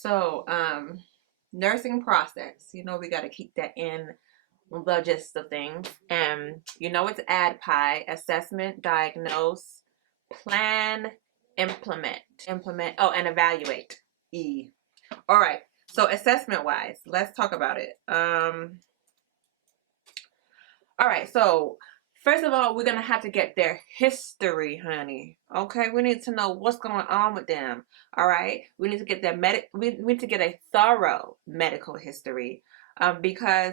So, nursing process, we got to keep that in the gist of things. And it's ADPI, assessment, diagnose, plan, implement, oh, and evaluate. E. All right. So assessment wise, let's talk about it. All right. So first of all, we're going to have to get their history, honey. Okay. We need to know what's going on with them. All right. We need to get we need to get a thorough medical history, because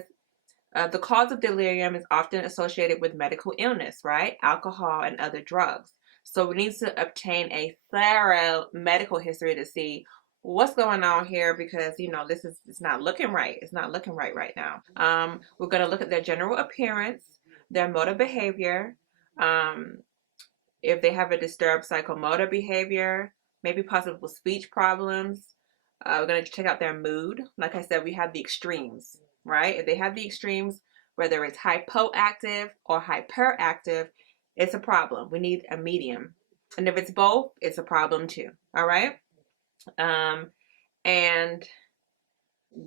the cause of delirium is often associated with medical illness, right? Alcohol and other drugs. So we need to obtain a thorough medical history to see what's going on here, because it's not looking right. It's not looking right now. We're going to look at their general appearance, their motor behavior, um, if they have a disturbed psychomotor behavior, maybe possible speech problems. We're going to check out their mood. Like I said, we have the extremes, right? If they have the extremes, whether it's hypoactive or hyperactive, it's a problem. We need a medium. And if it's both, it's a problem too. All right? And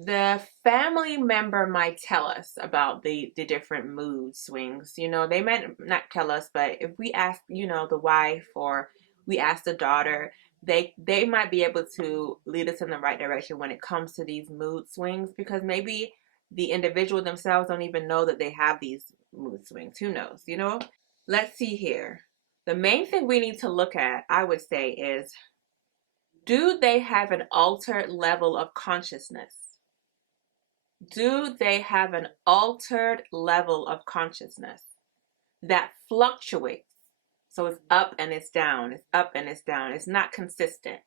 the family member might tell us about the different mood swings. They might not tell us, but if we ask, the wife, or we ask the daughter, they might be able to lead us in the right direction when it comes to these mood swings, because maybe the individual themselves don't even know that they have these mood swings. Who knows, Let's see here. The main thing we need to look at, I would say, is, do they have an altered level of consciousness? Do they have an altered level of consciousness that fluctuates? So it's up and it's down, it's up and it's down, it's not consistent.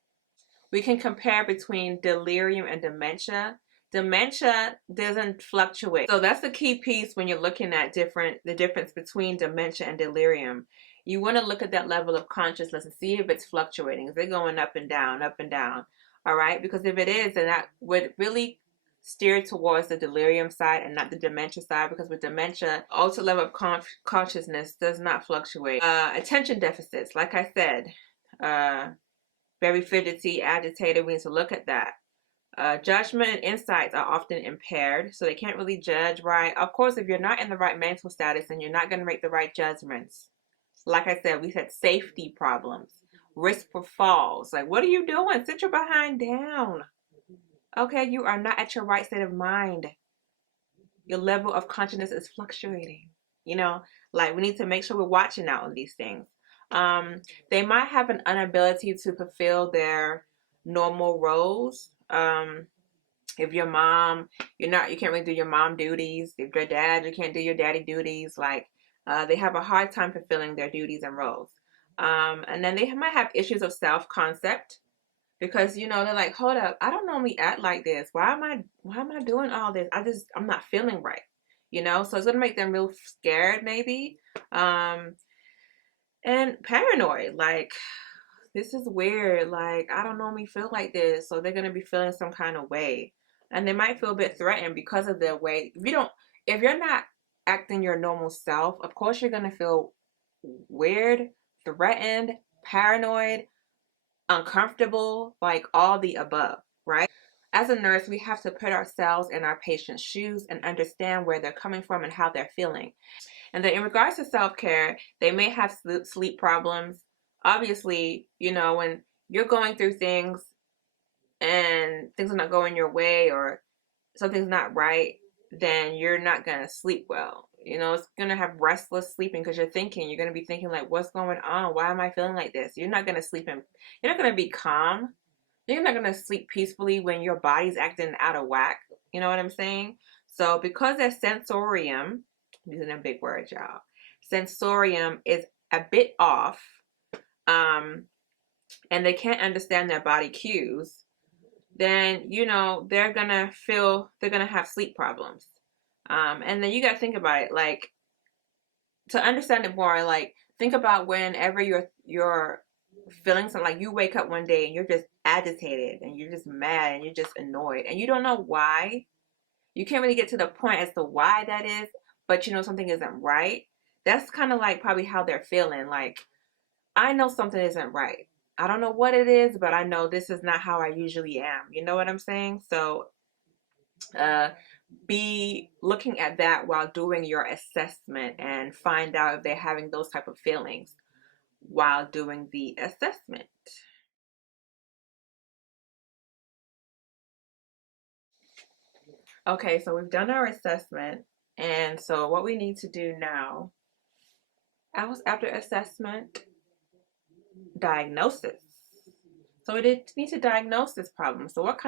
We can compare between delirium and dementia. Dementia doesn't fluctuate. So that's the key piece when you're looking at the difference between dementia and delirium. You want to look at that level of consciousness and see if it's fluctuating. Is it going up and down, up and down? All right, because if it is, then that would really steer towards the delirium side and not the dementia side, because with dementia, altered level of consciousness does not fluctuate. Attention deficits, like I said, very fidgety, agitated. We need to look at that. Judgment and insights are often impaired, so they can't really judge right. Of course, if you're not in the right mental status, then you're not going to make the right judgments. Like I said, we said safety problems, risk for falls. Like, what are you doing? Sit your behind down. Okay, you are not at your right state of mind. Your level of consciousness is fluctuating. Like, we need to make sure we're watching out on these things. They might have an inability to fulfill their normal roles. If your mom, you can't really do your mom duties. If your dad, you can't do your daddy duties. Like, they have a hard time fulfilling their duties and roles. And then they might have issues of self-concept, because they're like, hold up, I don't normally act like this. Why am I doing all this? I'm not feeling right. So it's gonna make them real scared, maybe. And paranoid, like, this is weird. Like, I don't normally feel like this. So they're gonna be feeling some kind of way. And they might feel a bit threatened because of their way. If you're not acting your normal self, of course you're gonna feel weird, threatened, paranoid, uncomfortable, like all the above, right? As a nurse, we have to put ourselves in our patient's shoes and understand where they're coming from and how they're feeling. And then in regards to self-care, they may have sleep problems. Obviously, when you're going through things and things are not going your way, or something's not right, then you're not going to sleep well. It's going to have restless sleeping, because you're going to be thinking like, what's going on? Why am I feeling like this? You're not going to sleep you're not going to be calm. You're not going to sleep peacefully when your body's acting out of whack. You know what I'm saying? So because their sensorium, using a big word, y'all, sensorium is a bit off, and they can't understand their body cues, then they're gonna have sleep problems. And then you gotta think about it, like, to understand it more, like, think about whenever you're feeling something, like you wake up one day and you're just agitated and you're just mad and you're just annoyed and you don't know why. You can't really get to the point as to why that is, but something isn't right. That's kind of like probably how they're feeling. Like, I know something isn't right. I don't know what it is, but I know this is not how I usually am. You know what I'm saying? So uh, be looking at that while doing your assessment and find out if they're having those type of feelings while doing the assessment. Okay, so we've done our assessment. And so what we need to do now, after assessment, diagnosis. So we need to diagnose this problem. So what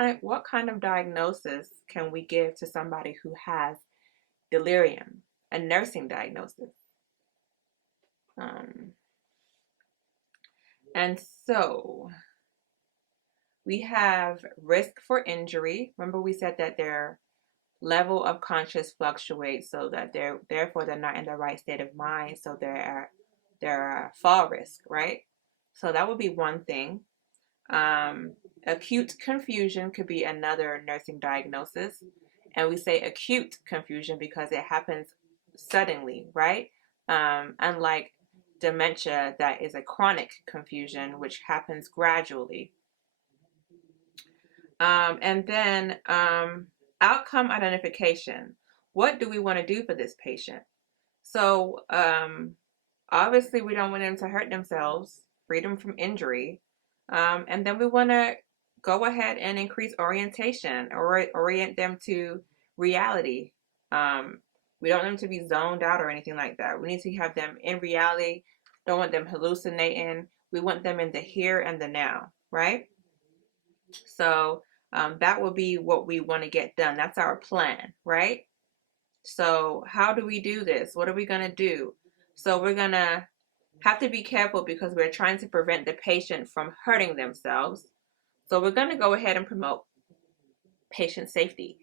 kind of diagnosis can we give to somebody who has delirium? A nursing diagnosis. Um, and so we have risk for injury. Remember we said that their level of conscious fluctuates, so that they're not in the right state of mind, so they're fall risk, right? So that would be one thing. Um, Acute confusion could be another nursing diagnosis. And we say acute confusion because it happens suddenly, right? Unlike dementia, that is a chronic confusion, which happens gradually. And then outcome identification. What do we want to do for this patient? So obviously, we don't want them to hurt themselves, freedom from injury. And then we want to go ahead and increase orientation or orient them to reality. We don't want them to be zoned out or anything like that. We need to have them in reality. Don't want them hallucinating. We want them in the here and the now, right? So that will be what we want to get done. That's our plan, right? So how do we do this? What are we going to do? So we're going to have to be careful because we're trying to prevent the patient from hurting themselves. So we're going to go ahead and promote patient safety.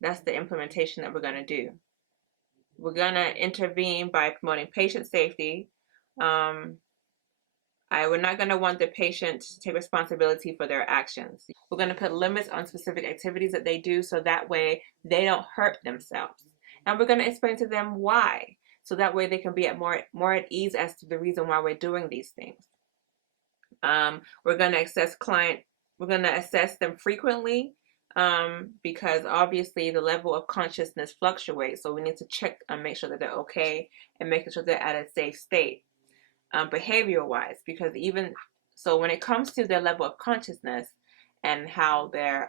That's the implementation that we're going to do. We're going to intervene by promoting patient safety. We're not going to want the patient to take responsibility for their actions. We're going to put limits on specific activities that they do so that way they don't hurt themselves. And we're going to explain to them why, so that way they can be more at ease as to the reason why we're doing these things. We're going to assess them frequently because obviously the level of consciousness fluctuates. So we need to check and make sure that they're okay and making sure they're at a safe state. Behavioral wise, because even so, when it comes to their level of consciousness and how they're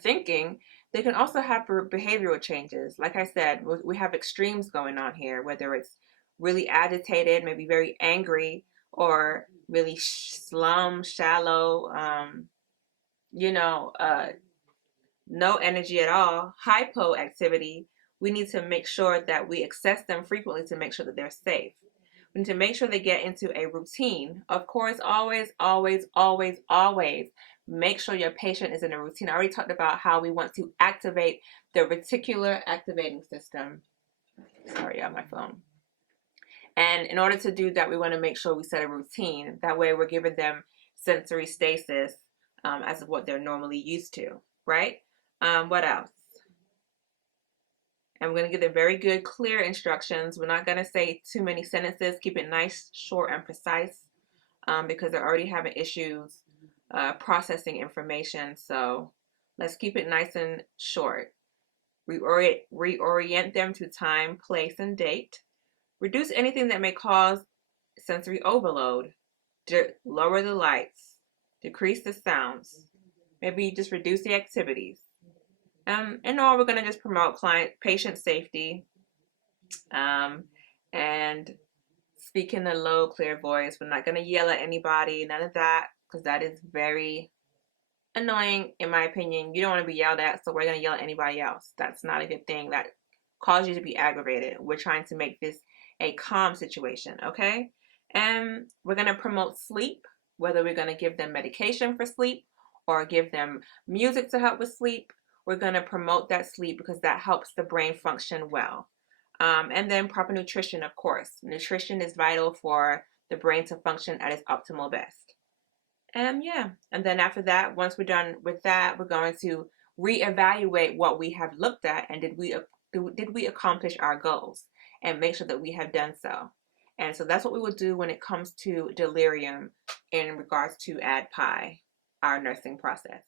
thinking, they can also have behavioral changes. Like I said, we have extremes going on here, whether it's really agitated, maybe very angry, or really shallow, no energy at all, hypoactivity. We need to make sure that we assess them frequently to make sure that they're safe. We need to make sure they get into a routine. Of course, always, always, always, always make sure your patient is in a routine. I already talked about how we want to activate the reticular activating system. Sorry, on my phone. And in order to do that, we want to make sure we set a routine. That way we're giving them sensory stasis as of what they're normally used to, right? What else? And we're going to give them very good, clear instructions. We're not going to say too many sentences. Keep it nice, short, and precise because they're already having issues processing information. So let's keep it nice and short. Reorient them to time, place, and date. Reduce anything that may cause sensory overload. Lower the lights. Decrease the sounds. Maybe just reduce the activities. And all, we're going to just promote patient safety and speak in a low, clear voice. We're not going to yell at anybody, none of that, because that is very annoying, in my opinion. You don't want to be yelled at, so we're going to yell at anybody else. That's not a good thing. That causes you to be aggravated. We're trying to make this a calm situation, okay? And we're going to promote sleep, whether we're going to give them medication for sleep or give them music to help with sleep. We're going to promote that sleep because that helps the brain function well. And then proper nutrition, of course. Nutrition is vital for the brain to function at its optimal best. And then after that, once we're done with that, we're going to reevaluate what we have looked at and did we accomplish our goals and make sure that we have done so. And so that's what we will do when it comes to delirium in regards to ADPI, our nursing process.